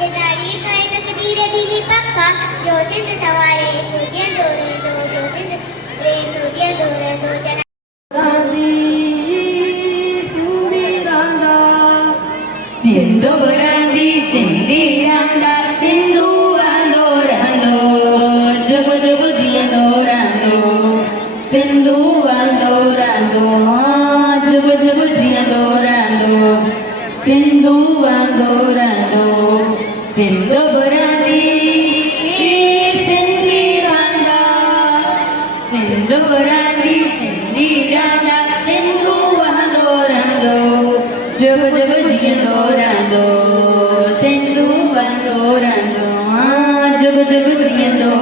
नारी कहे तकदीर दीनी पक्का जो सिंध सवारे सोचिया दो जो सिंध रे सोचिया दो जना सिंधु बरांदी सिंधी रांदा सिंधु आंदो रांदो जग जग जियंदो रांदो सिंधु आंदो रांदो जग जग जियंदो रांदो सिंधु आंदो रांदो सिंधु बरांदी सिंधी रांदा सिंधु बरांदी सिंधी रांदा सिंधु आंदो रांदो जग जग जियंदो रांदो सिंधु आंदो रांदो जग जग जियंदो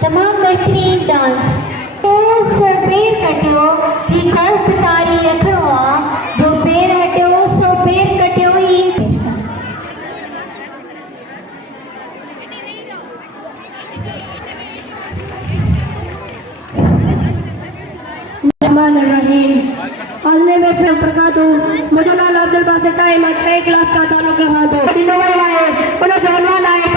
तमाम बेहतरीन डांस सर पैर कटियो ही खौफ पितारी रखणो आ जो पैर हटियो सो पैर कटियो ही आज मैं प्रकातु मुझे लाल अब्दुल बासित टाइम 6 क्लास का ताल्लुक रहा तो